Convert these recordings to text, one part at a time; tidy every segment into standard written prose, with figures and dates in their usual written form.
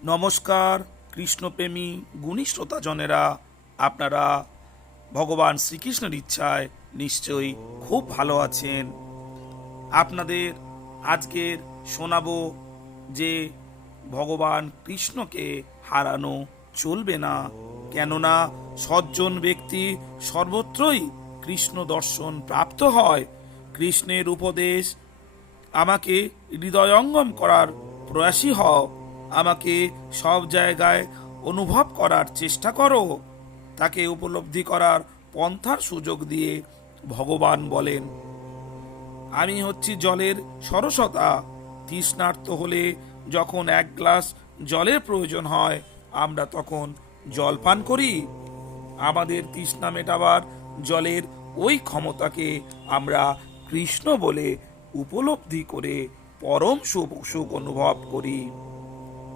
নমস্কার কৃষ্ণপ্রেমী গুণী শ্রোতাজনেরা, আপনারা ভগবান শ্রীকৃষ্ণের ইচ্ছায় নিশ্চয়ই খুব ভালো আছেন। আপনাদের আজকের শোনাবো যে ভগবান কৃষ্ণকে হারানো চলবে না, কেননা সজ্জন ব্যক্তি সর্বত্রই কৃষ্ণ দর্শন প্রাপ্ত হয়। কৃষ্ণের উপদেশ আমাকে হৃদয়ঙ্গম করার প্রয়াসী হও, আমাকে সব জায়গায় অনুভব করার চেষ্টা করো। তাকে উপলব্ধি করার পন্থার সুযোগ দিয়ে ভগবান বলেন, আমি হচ্ছি জলের সরসতা। তৃষ্ণার্ত হলে যখন এক গ্লাস জলের প্রয়োজন হয়, আমরা তখন জল পান করি। আমাদের তৃষ্ণা মেটাবার জলের ওই ক্ষমতাকে আমরা কৃষ্ণ বলে উপলব্ধি করে পরম সুখ অনুভব করি।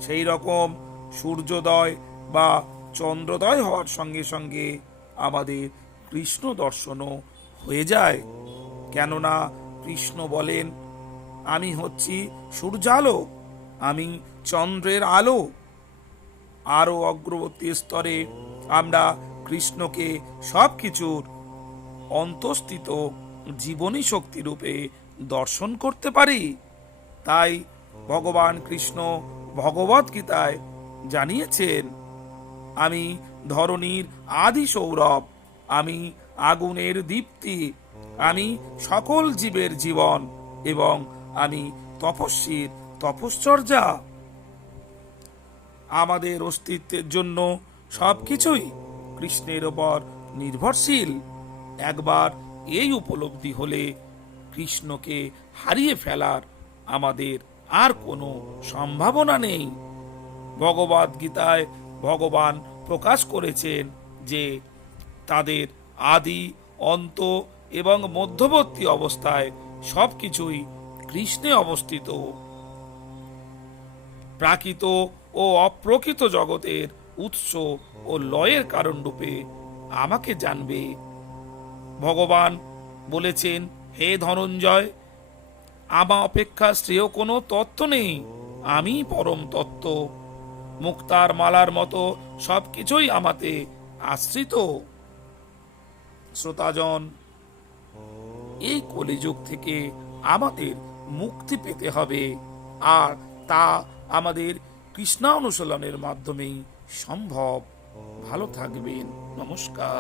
সেই রকম সূর্যোদয় বা চন্দ্রোদয় হওয়ার সঙ্গে সঙ্গে আমাদের কৃষ্ণ দর্শনও হয়ে যায়, কেননা কৃষ্ণ বলেন, আমি হচ্ছি সূর্যালো, আমি চন্দ্রের আলো। আরও অগ্রবর্তী স্তরে আমরা কৃষ্ণকে সব কিছুর অন্তঃস্থিত জীবনী শক্তি রূপে দর্শন করতে পারি। তাই ভগবান কৃষ্ণ ভগবদ গীতায় জানিয়েছেন, আমি ধরণীর আদি সৌরভ, আমি আগুনের দীপ্তি, আমি সকল জীবের জীবন এবং আমি তপস্বীর তপশ্চর্যা। আমাদের অস্তিত্বের জন্য সবকিছুই কৃষ্ণের ওপর নির্ভরশীল। একবার এই উপলব্ধি হলে কৃষ্ণকে হারিয়ে ফেলার আমাদের আর কোনো সম্ভাবনা নেই। ভগবদ গীতায় ভগবান প্রকাশ করেছেন যে তাদের আদি, অন্ত এবং মধ্যবর্তী অবস্থায় সবকিছুই কৃষ্ণে অবস্থিত। প্রাকৃত ও অপ্রকৃত জগতের উৎস ও লয়ের কারণ রূপে আমাকে জানবে। ভগবান বলেছেন, হে ধনঞ্জয়, আমা অপেক্ষা শ্রেয় কোনো তত্ত্ব নেই, আমি পরম তত্ত্ব। মুক্তার মালার মতো সবকিছুই আমাতে আশ্রিত। শ্রোতাজন, এই কলিযুগ থেকে আমাদের মুক্তি পেতে হবে, আর তা আমাদের কৃষ্ণানুশীলনের মাধ্যমেই সম্ভব। ভালো থাকবেন। নমস্কার।